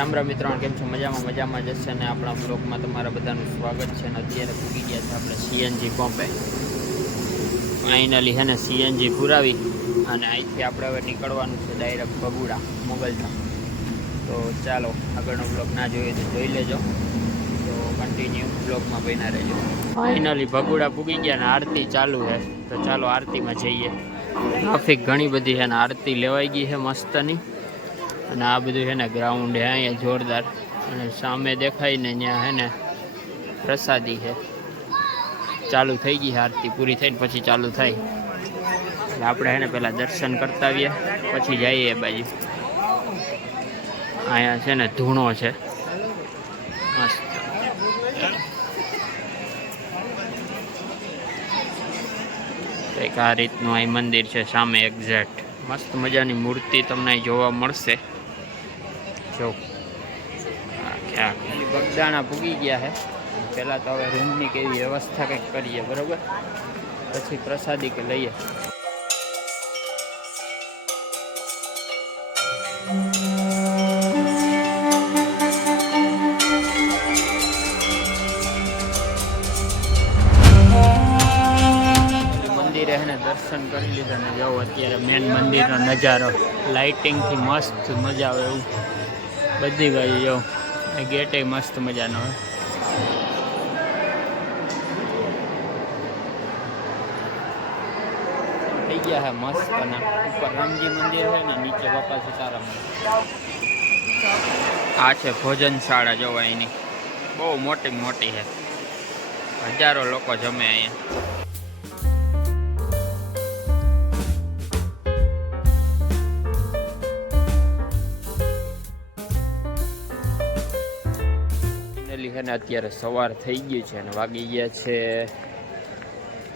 રામ રામ મિત્રો, કેમ છો? મજામાં જશે ને આપણા બ્લોગમાં તમારા બધાનું સ્વાગત છે. અને અત્યારે પૂરી ગયા છે આપણે સીએનજી પંપે. ફાઇનલી હે ને સીએનજી પુરાવી અને અહીંથી આપણે હવે નીકળવાનું છે ડાયરેક્ટ ભગુડા મોગલધામ. તો ચાલો આગળનો બ્લોગ ના જોઈએ તો જોઈ લેજો, તો કન્ટિન્યુ બ્લોગમાં બન્યા રહેજો. ફાઇનલી ભગુડા પૂગી ગયા ને આરતી ચાલુ છે, તો ચાલો આરતીમાં જઈએ. ટ્રાફિક ઘણી બધી છે ને આરતી લેવાઈ ગઈ છે મસ્તની. અને આ બધું છે ને ગ્રાઉન્ડ છે અહીંયા જોરદાર, અને સામે દેખાય ને ત્યાં છે ને પ્રસાદી છે. ચાલુ થઈ ગઈ આરતી, પૂરી થઈને પછી ચાલુ થાય. એટલે આપણે છે ને પહેલાં દર્શન કરતા આવીએ પછી જઈએ એ બાજુ. અહીંયા છે ને ધૂણો છે મસ્ત. કંઈક આ રીતનું અહીં મંદિર છે સામે એક્ઝેક્ટ. મસ્ત મજાની મૂર્તિ તમને જોવા મળશે. જો બગદાણા પૂગી ગયા છે. પહેલાં તો હવે રૂમની કેવી વ્યવસ્થા કંઈક કરીએ, બરાબર, પછી પ્રસાદી કે લઈએ. મંદિરે એને દર્શન કરી લીધા ને જાઓ અત્યારે મેન મંદિરનો નજારો. લાઇટિંગથી મસ્ત મજા આવે એવું બધી બાજુ. જો ગેટે મસ્ત મજાનો હોય. થઈ ગયા છે મસ્ત. અને ઉપર રામજી મંદિર છે ને નીચે બાપા સીતારામ. આ છે ભોજનશાળા જોવા એની, બહુ મોટી છે. હજારો લોકો જમે અહીંયા. છે ને અત્યારે સવાર થઈ ગયું છે અને વાગી ગયા છે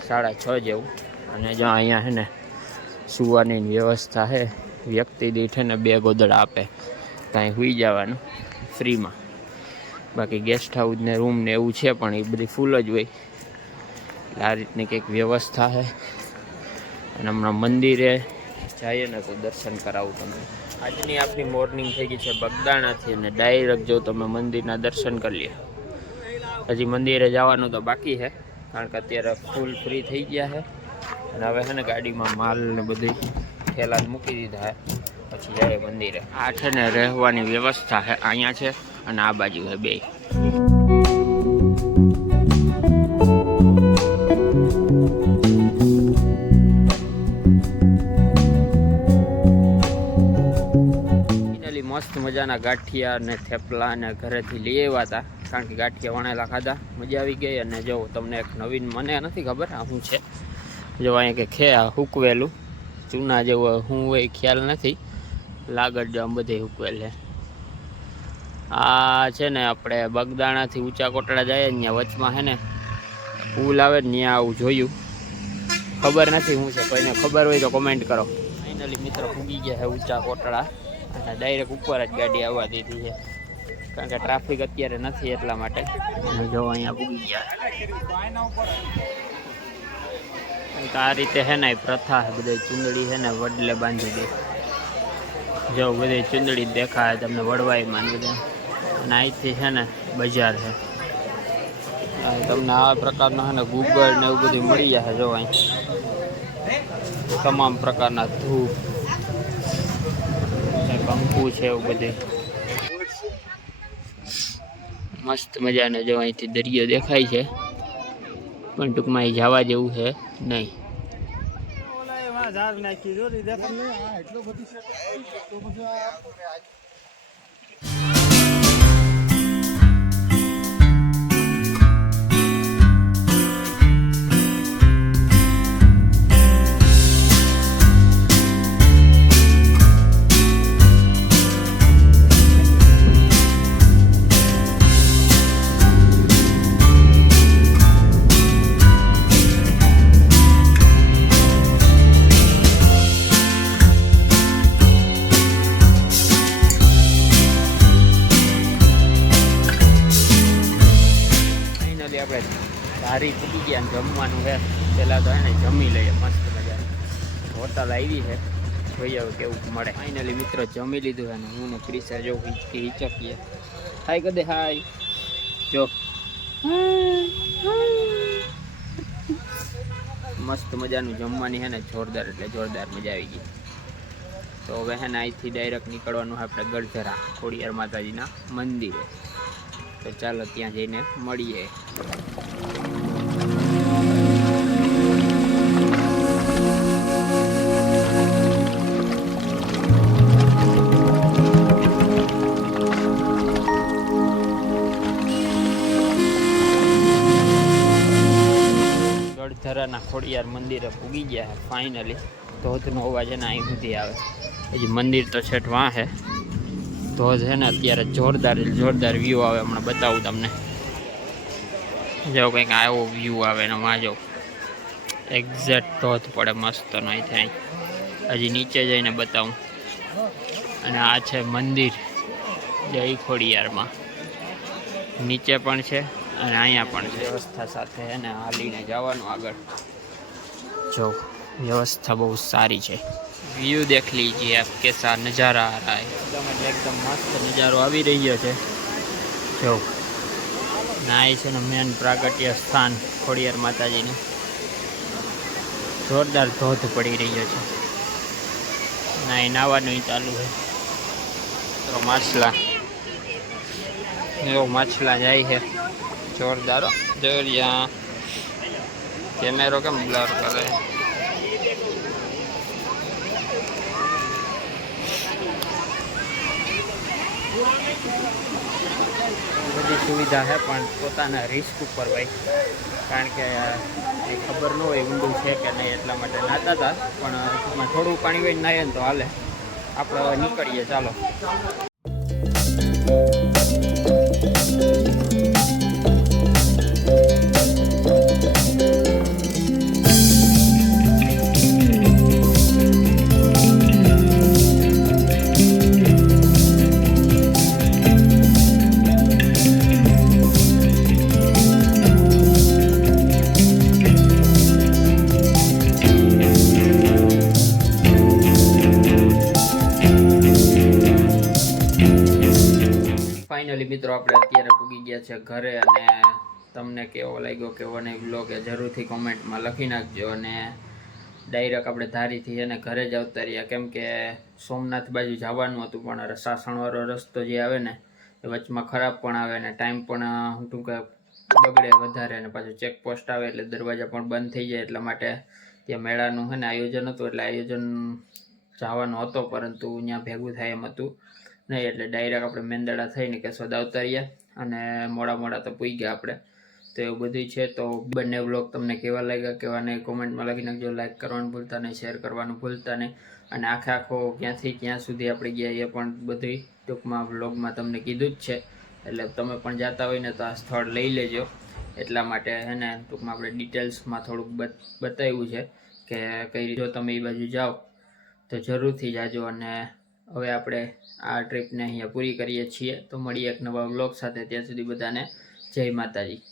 6:30 જેવું. અને જો અહીંયા છે ને સુવાની વ્યવસ્થા છે. વ્યક્તિ દીઠ ને 2 ગોદડા આપે, કાંઈ સુઈ જવાનું ફ્રીમાં. બાકી ગેસ્ટ હાઉસ ને રૂમ ને એવું છે પણ એ બધી ફૂલ જ હોય. એટલે આ રીતની કંઈક વ્યવસ્થા છે. અને હમણાં મંદિરે જઈએ ને તો દર્શન કરાવું તમને. આજની આપણી મોર્નિંગ થઈ ગઈ છે બગદાણાથી, અને ડાયરેક્ટ જો તમે મંદિરના દર્શન કરી લો. હજી મંદિરે જવાનું તો બાકી છે, કારણ કે અત્યારે ફૂલ ફ્રી થઈ ગયા છે. અને હવે છે ને ગાડીમાં માલ ને બધી થેલા મૂકી દીધા છે, પછી જાય મંદિરે. આ છે ને રહેવાની વ્યવસ્થા છે, અહીંયા છે અને આ બાજુ છે બે. મસ્ત મજાના ગાંઠિયા અને થેપલા અને ઘરેથી લઈ આવ્યા હતા, કારણ કે ગાંઠિયા વણેલા ખાધા, મજા આવી ગઈ. અને જો તમને એક નવીન, મને નથી ખબર આ શું છે, જો અહીંયા કે ખે હૂકવેલું ચૂના જેવું શું હોય ખ્યાલ નથી. લાગડ જો આમ બધે હૂકવેલ છે. આ છે ને આપણે બગદાણાથી ઊંચા કોટડા જાય ને ત્યાં વચમાં છે ને પુલ આવે ને ત્યાં આવું જોયું. ખબર નથી શું છે, કોઈને ખબર હોય તો કોમેન્ટ કરો. ફાઇનલી મિત્રો પૂગી ગયા છે ઊંચા કોટડા, અને ડાયરેક્ટ ઉપર જ ગાડી આવવા દીધી છે, કારણ કે ટ્રાફિક અત્યારે નથી એટલા માટે. જો અહીંયા પૂગી ગયા. આ રીતે છે ને પ્રથા છે, બધી ચૂંદડી છે ને વડલે બાંધી દે. જો બધી ચૂંદડી દેખાય તમને વડવાઈમાં બધા. અને અહીંથી છે ને બજાર છે. તમને આ પ્રકારના છે ને ગૂગળ ને એવું બધું મળી જશે. જો અહીં તમામ પ્રકારના ધૂપ, કંકુ છે, એવું બધું મસ્ત મજાને. જો અહીંથી દરિયો દેખાય છે, પણ ટૂંકમાં અહીં જવા જેવું છે નહીં. ધારી પૂકી ગયા ને જમવાનું છે. પહેલાં તો એને જમી લઈએ મસ્ત મજાની. હોટલ આવી છે જોઈએ હવે કેવું મળે. ફાઇનલી મિત્રો જમી લીધું અને હું ને ક્રિસા જો હિચકીએ. હાય કદે હાય જો મસ્ત મજાનું જમવાની હે ને જોરદાર એટલે જોરદાર મજા આવી ગઈ. તો હવે હે ને અહીંથી ડાયરેક્ટ નીકળવાનું આપણે ગળધરા ખોડિયાર માતાજીના મંદિરે. તો ચાલો ત્યાં જઈને મળીએ. ગળધરાના ખોડિયાર મંદિરે પૂગી ગયા ફાઇનલી. ધોધનો અવાજ છે ને અહીં સુધી આવે. હજી મંદિર તો છેટ વાં છે. ધોધ છે ને અત્યારે જોરદાર વ્યૂ આવે. હમણાં બતાવું તમને. જો કંઈક આવો વ્યૂ આવે ને વાં જો એક્ઝેક્ટ ધોધ પડે મસ્તનો અહીંથી અહીં. હજી નીચે જઈને બતાવું. અને આ છે મંદિર જય ખોડિયારમાં. નીચે પણ છે અને અહીંયા પણ છે. વ્યવસ્થા સાથે એને હાલીને જવાનું આગળ. જો વ્યવસ્થા બહુ સારી છે. વ્યૂ દેખ લીજીએ આપ કેસા નજારા આ રહા હે. એકદમ મસ્ત નજારો આવી રહ્યો છે. જો નાય છે ને મેન પ્રાગટ્ય સ્થાન ખોડિયાર માતાજીનું. જોરદાર ધોધ પડી રહ્યો છે. નાય નાવાનું ચાલુ છે. તો માછલા જાય છે જોરદાર. જોરિયા કેમેરો કેમ બ્લર કરે. બધી સુવિધા છે પણ પોતાના રિસ્ક ઉપર ભાઈ. કારણ કે એ ખબર ન હોય ઊંડું છે કે નહીં એટલા માટે નાતા હતા. પણ થોડું પાણી હોય નાહીએ ને તો હાલે. આપણે હવે નીકળીએ ચાલો. ફાઇનલી મિત્રો આપણે અત્યારે પૂગી ગયા છે ઘરે. અને તમને કેવો લાગ્યો કેવો નહીં વ્લોગ એ જરૂરથી કોમેન્ટમાં લખી નાખજો. અને ડાયરેક્ટ આપણે ધારીથી એને ઘરે જ આવતા રહ્યા. કેમ કે સોમનાથ બાજુ જવાનું હતું પણ સાસણવાળો રસ્તો જે આવે ને એ વચમાં ખરાબ પણ આવે ને ટાઈમ પણ ટૂંકે બગડે વધારે. અને પાછું ચેકપોસ્ટ આવે એટલે દરવાજા પણ બંધ થઈ જાય. એટલા માટે ત્યાં મેળાનું છે ને આયોજન હતું. એટલે આયોજન જવાનું હતો પરંતુ ત્યાં ભેગું થાય એમ હતું નહીં. એટલે ડાયરેક્ટ આપણે મેંદડા થઈને કેશોદ આવતા રહ્યા. અને મોડા તો પૂઈ ગયા આપણે. તો એવું બધું છે. તો બંને વ્લોગ તમને કેવા લાગ્યા કેવા નહીં કોમેન્ટમાં લખી નાખજો. લાઈક કરવાનું ભૂલતા નહીં, શેર કરવાનું ભૂલતા નહીં. અને આખો ક્યાંથી ક્યાં સુધી આપણે ગયા એ પણ બધી ટૂંકમાં વ્લોગમાં તમને કીધું જ છે. એટલે તમે પણ જતા હોય ને તો આ સ્થળ લઈ લેજો. એટલા માટે હે ને ટૂંકમાં આપણે ડિટેલ્સમાં થોડુંક બતાવ્યું છે કે કઈ રીતે તમે એ બાજુ જાઓ તો જરૂરથી જાજો. અને હવે આપણે આ ટ્રીપને અહીંયા પૂરી કરીએ છીએ. તો મળીએ એક નવા વ્લોગ સાથે. ત્યાં સુધી બધાને જય માતાજી.